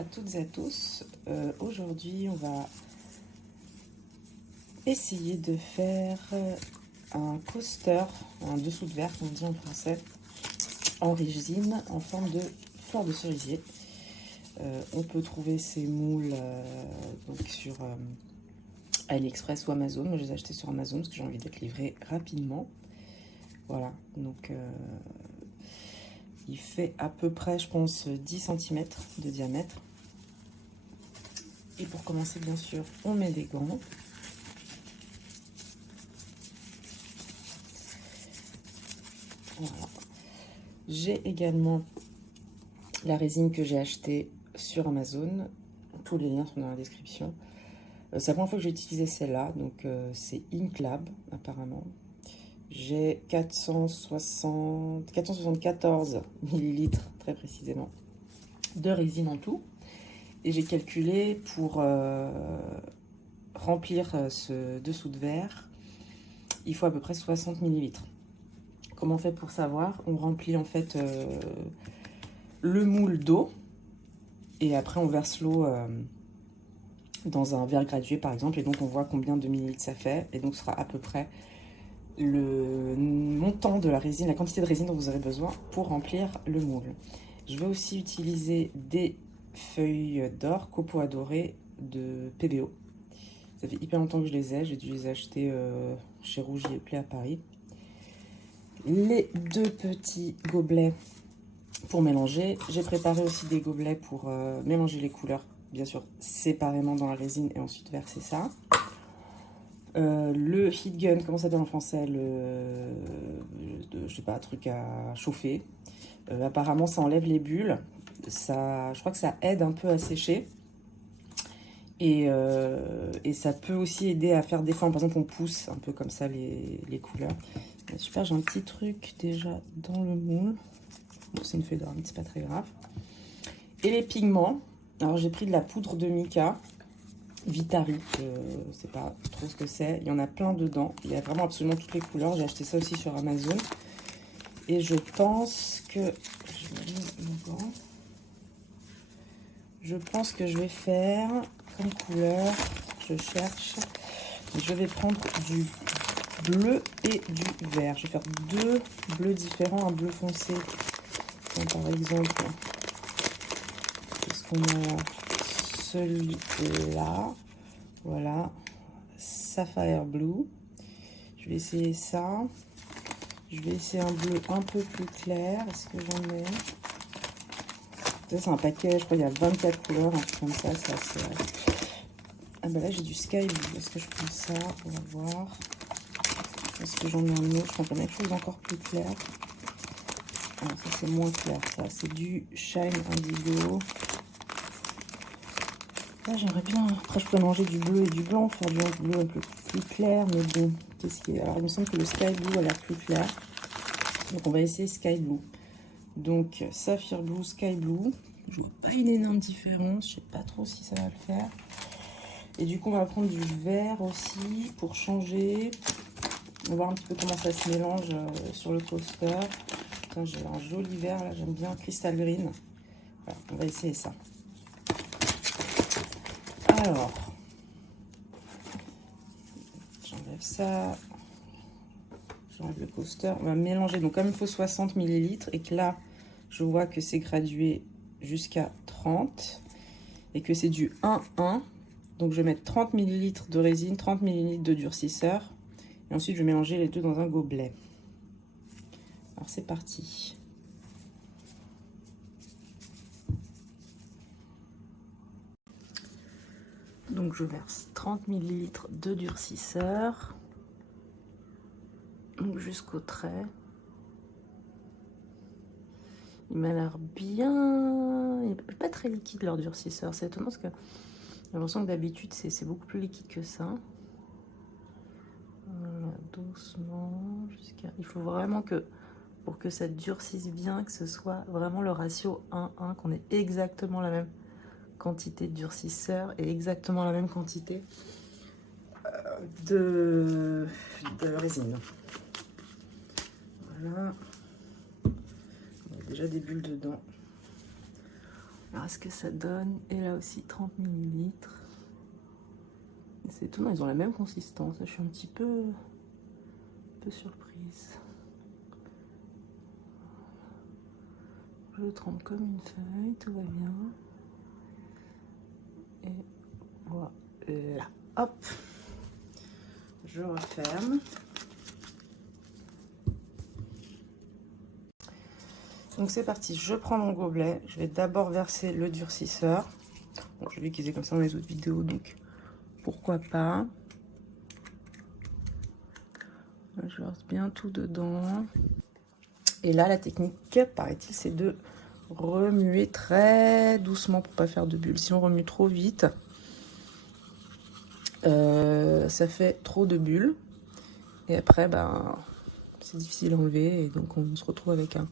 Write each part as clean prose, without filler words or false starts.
à toutes et à tous. Aujourd'hui, on va essayer de faire un coaster, un dessous de verre, comme on dit en français, en résine, en forme de fleur de cerisier. On peut trouver ces moules donc sur AliExpress ou Amazon. Moi, je les ai achetés sur Amazon parce que j'ai envie d'être livré rapidement. Voilà, donc il fait à peu près, je pense, 10 cm de diamètre. Et pour commencer, bien sûr, on met des gants. Voilà. J'ai également la résine que j'ai achetée sur Amazon. Tous les liens sont dans la description. C'est la première fois que j'ai utilisé celle-là, donc c'est Inklab apparemment. J'ai 474 millilitres très précisément de résine en tout. Et j'ai calculé pour remplir ce dessous de verre, il faut à peu près 60 millilitres. Comment on fait pour savoir? On remplit en fait le moule d'eau et après on verse l'eau dans un verre gradué par exemple, et donc on voit combien de millilitres ça fait, et donc ce sera à peu près le montant de la résine, la quantité de résine dont vous aurez besoin pour remplir le moule. Je vais aussi utiliser des feuilles d'or, copeaux adorés de PBO. Ça fait hyper longtemps que je les ai, j'ai dû les acheter chez Rougier Play à Paris. Les deux petits gobelets pour mélanger. J'ai préparé aussi des gobelets pour mélanger les couleurs, bien sûr, séparément dans la résine et ensuite verser ça. Le heat gun, comment ça s'appelle en français? Je sais pas, truc à chauffer. Apparemment, ça enlève les bulles. Ça, je crois que ça aide un peu à sécher. Et ça peut aussi aider à faire défendre. Par exemple, on pousse un peu comme ça les couleurs. Super, j'ai un petit truc déjà dans le moule. Bon, c'est une feuille d'or, mais c'est pas très grave. Et les pigments. Alors, j'ai pris de la poudre de mica. Vitari, je ne sais pas trop ce que c'est. Il y en a plein dedans. Il y a vraiment absolument toutes les couleurs. J'ai acheté ça aussi sur Amazon. Et je pense que... Je pense que je vais faire comme couleur. Je cherche. Je vais prendre du bleu et du vert. Je vais faire deux bleus différents, un bleu foncé. Donc, par exemple, qu'est-ce qu'on a là? Celui-là. Voilà. Sapphire Blue. Je vais essayer ça. Je vais essayer un bleu un peu plus clair. Est-ce que j'en ai? C'est un paquet, je crois qu'il y a 24 couleurs, un truc comme ça. C'est assez... Ah bah là j'ai du Sky Blue. Est-ce que je prends ça? On va voir. Est-ce que j'en ai un autre? Je prends quelque chose encore plus clair. Ah, ça c'est moins clair, ça. C'est du Shine Indigo. Là j'aimerais bien... Après je pourrais manger du bleu et du blanc, faire du bleu un peu plus clair, mais bon, qu'est-ce qui est... Alors il me semble que le Sky Blue a l'air plus clair. Donc on va essayer Sky Blue. Donc Sapphire Blue, Sky Blue. Je vois pas une énorme différence, je sais pas trop si ça va le faire. Et du coup on va prendre du vert aussi pour changer. On va voir un petit peu comment ça se mélange sur le coaster. J'ai un joli vert là, j'aime bien, Crystal Green. Voilà, on va essayer ça. Alors, j'enlève ça. J'enlève le coaster. On va mélanger. Donc comme il faut 60 ml et que là, je vois que c'est gradué jusqu'à 30 et que c'est du 1-1. Donc je vais mettre 30 ml de résine, 30 ml de durcisseur. Et ensuite, je vais mélanger les deux dans un gobelet. Alors c'est parti. Donc je verse 30 ml de durcisseur. Donc jusqu'au trait. Il m'a l'air bien... Il n'est pas très liquide leur durcisseur. C'est étonnant parce que j'ai l'impression que d'habitude c'est beaucoup plus liquide que ça. Voilà, doucement jusqu'à... Il faut vraiment que, pour que ça durcisse bien, que ce soit vraiment le ratio 1-1, qu'on ait exactement la même quantité de durcisseur et exactement la même quantité de résine. Voilà. Il y a déjà des bulles dedans. Alors, est-ce que ça donne? Et là aussi, 30 ml. C'est étonnant, ils ont la même consistance. Je suis un petit peu surprise. Je trempe comme une feuille, tout va bien. Et voilà. Hop. Je referme. Donc c'est parti, je prends mon gobelet. Je vais d'abord verser le durcisseur. Bon, j'ai vu qu'ils étaient comme ça dans les autres vidéos, donc pourquoi pas. Je verse bien tout dedans. Et là, la technique, paraît-il, c'est de remuer très doucement pour pas faire de bulles. Si on remue trop vite, ça fait trop de bulles. Et après, ben, c'est difficile à enlever. Et donc, on se retrouve avec un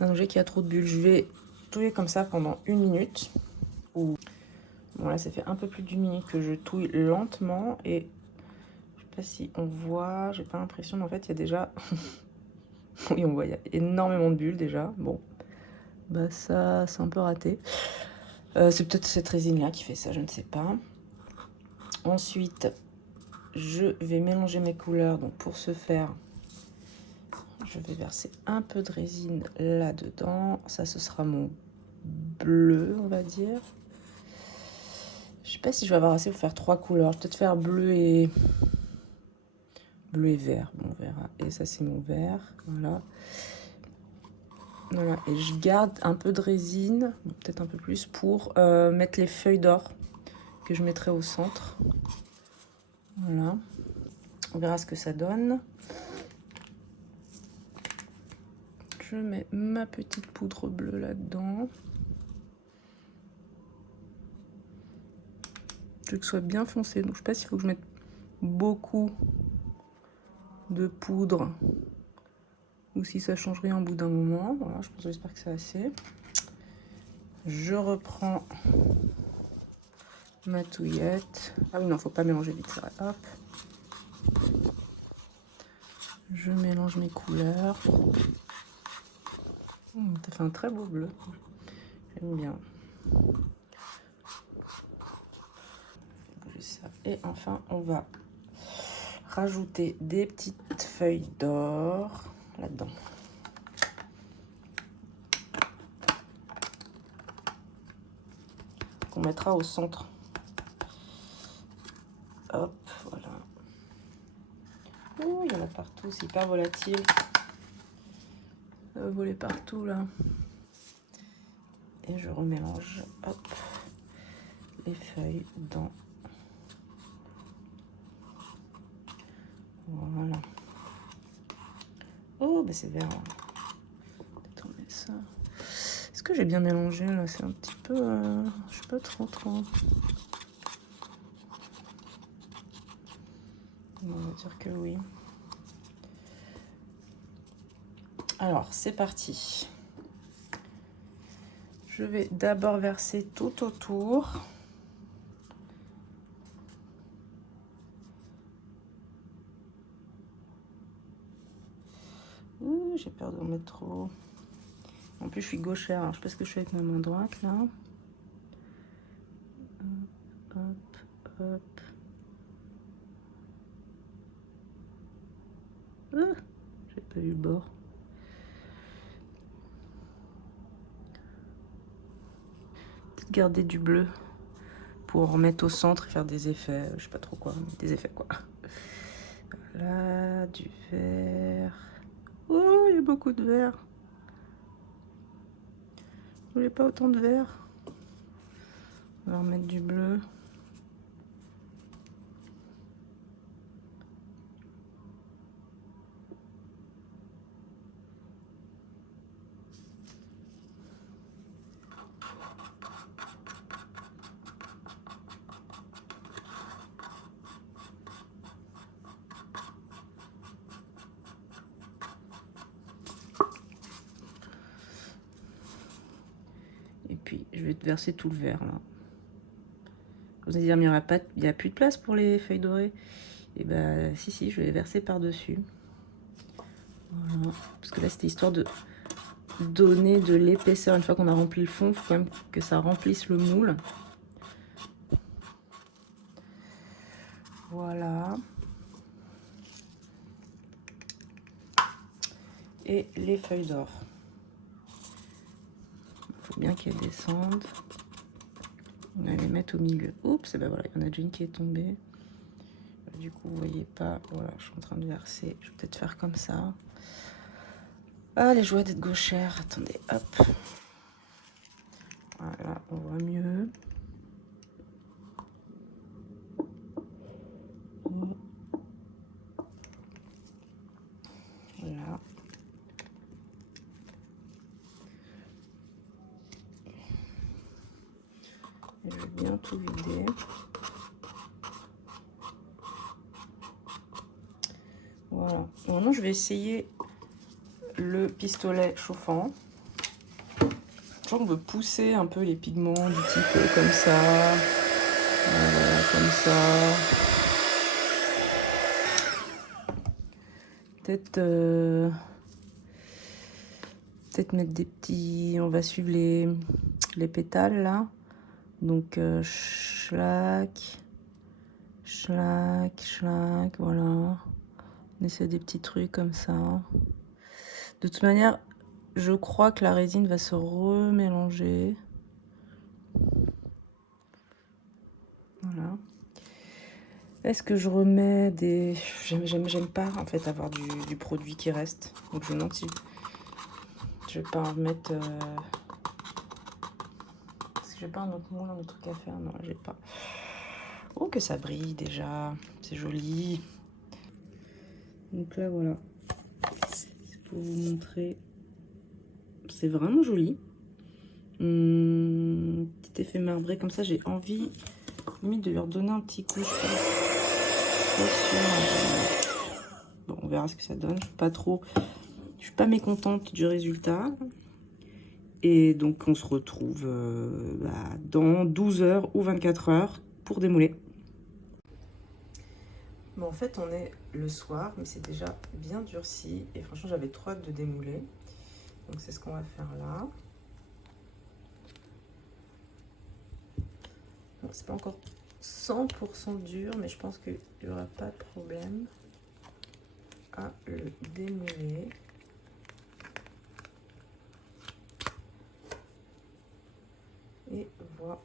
objet qui a trop de bulles. Je vais touiller comme ça pendant 1 minute. Bon, là, ça fait un peu plus d'1 minute que je touille lentement. Et je sais pas si on voit, j'ai pas l'impression, mais en fait, il y a déjà... oui, on voit, il y a énormément de bulles déjà. Bon, bah ça, c'est un peu raté. C'est peut-être cette résine-là qui fait ça, je ne sais pas. Ensuite, je vais mélanger mes couleurs. Donc, pour ce faire, je vais verser un peu de résine là-dedans. Ça, ce sera mon bleu, on va dire. Je sais pas si je vais avoir assez pour faire 3 couleurs. Je vais peut-être faire bleu et vert. Bon, on verra. Et ça, c'est mon vert. Voilà. Voilà. Et je garde un peu de résine, peut-être un peu plus, pour mettre les feuilles d'or que je mettrai au centre. Voilà. On verra ce que ça donne. Je mets ma petite poudre bleue là-dedans. Je veux que ce soit bien foncé. Donc je sais pas s'il faut que je mette beaucoup de poudre ou si ça change rien au bout d'un moment. Voilà, j'espère que c'est assez. Je reprends ma touillette. Ah oui, non, faut pas mélanger vite ça. Hop. Je mélange mes couleurs. Ça fait un très beau bleu. J'aime bien. Ça. Et enfin, on va rajouter des petites feuilles d'or là-dedans. Qu'on mettra au centre. Hop, voilà. Oh, il y en a partout, c'est hyper volatile. Ça va voler partout là. Et je remélange, hop, les feuilles dans. Voilà. Oh, bah c'est vert. Peut-être on met ça. Est-ce que j'ai bien mélangé là? C'est un petit peu. Je sais pas trop. On va dire que oui. Alors, c'est parti. Je vais d'abord verser tout autour. J'ai peur d'en mettre trop. En plus, je suis gauchère, alors je sais pas ce que je fais avec ma main droite là. Hop, hop. J'ai pas eu le bord. Peut-être garder du bleu pour remettre au centre et faire des effets. Je sais pas trop quoi, mais des effets quoi. Voilà, du vert. Oh, il y a beaucoup de vert. Je voulais pas autant de vert. On va remettre du bleu. Et puis, je vais te verser tout le vert là. Vous allez dire, mais il n'y a plus de place pour les feuilles dorées. Et ben, si, je vais les verser par-dessus. Voilà. Parce que là, c'était histoire de donner de l'épaisseur. Une fois qu'on a rempli le fond, il faut quand même que ça remplisse le moule. Voilà. Et les feuilles d'or. Il faut bien qu'elles descendent. On va les mettre au milieu. Oups, et ben voilà, il y en a déjà une qui est tombée. Du coup, vous voyez pas. Voilà, je suis en train de verser. Je vais peut-être faire comme ça. Ah, les joies d'être gauchère. Attendez, hop. Voilà, on voit mieux. Voilà. Et je vais bien tout vider. Voilà. Maintenant, je vais essayer le pistolet chauffant. Genre, on veut pousser un peu les pigments du type comme ça. Voilà, comme ça. Peut-être mettre des petits... On va suivre les pétales, là. Donc, schlack, schlack, schlack, voilà. On essaie des petits trucs comme ça. De toute manière, je crois que la résine va se remélanger. Voilà. Est-ce que je remets des... J'aime pas, en fait, avoir du produit qui reste. Donc, je me demande si je vais pas en remettre... Est-ce que j'ai pas un autre moule, un autre truc à faire? Non, j'ai pas. Oh, que ça brille déjà. C'est joli. Donc là, voilà. C'est pour vous montrer. C'est vraiment joli. Petit effet marbré comme ça. J'ai envie, limite, de leur donner un petit coup. Bon, on verra ce que ça donne. Je suis pas mécontente du résultat. Et donc, on se retrouve dans 12 heures ou 24 heures pour démouler. Bon, en fait, on est le soir, mais c'est déjà bien durci. Et franchement, j'avais trop hâte de démouler. Donc, c'est ce qu'on va faire là. Bon, c'est pas encore 100% dur, mais je pense qu'il n'y aura pas de problème à le démouler. Et voilà.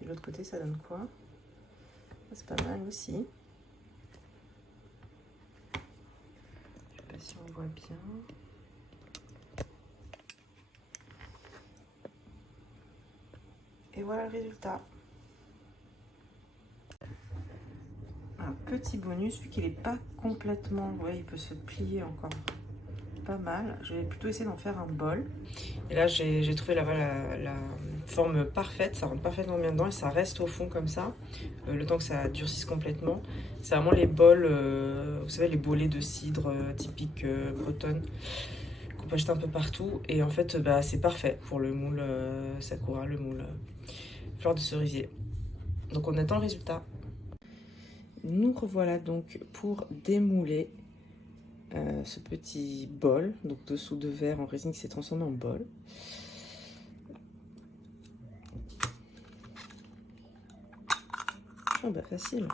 Et de l'autre côté, ça donne quoi? C'est pas mal aussi. Je sais pas si on voit bien. Et voilà le résultat. Un petit bonus, vu qu'il n'est pas complètement... Vous voyez, il peut se plier encore pas mal. Je vais plutôt essayer d'en faire un bol. Et là, j'ai trouvé la forme parfaite. Ça rentre parfaitement bien dedans et ça reste au fond comme ça. Le temps que ça durcisse complètement. C'est vraiment les bols, vous savez, les bolets de cidre typiques bretonnes qu'on peut acheter un peu partout. Et en fait, c'est parfait pour le moule Sakura, le moule fleur de cerisier. Donc on attend le résultat. Nous revoilà donc pour démouler ce petit bol, donc dessous de verre en résine qui s'est transformé en bol. Oh bah facile.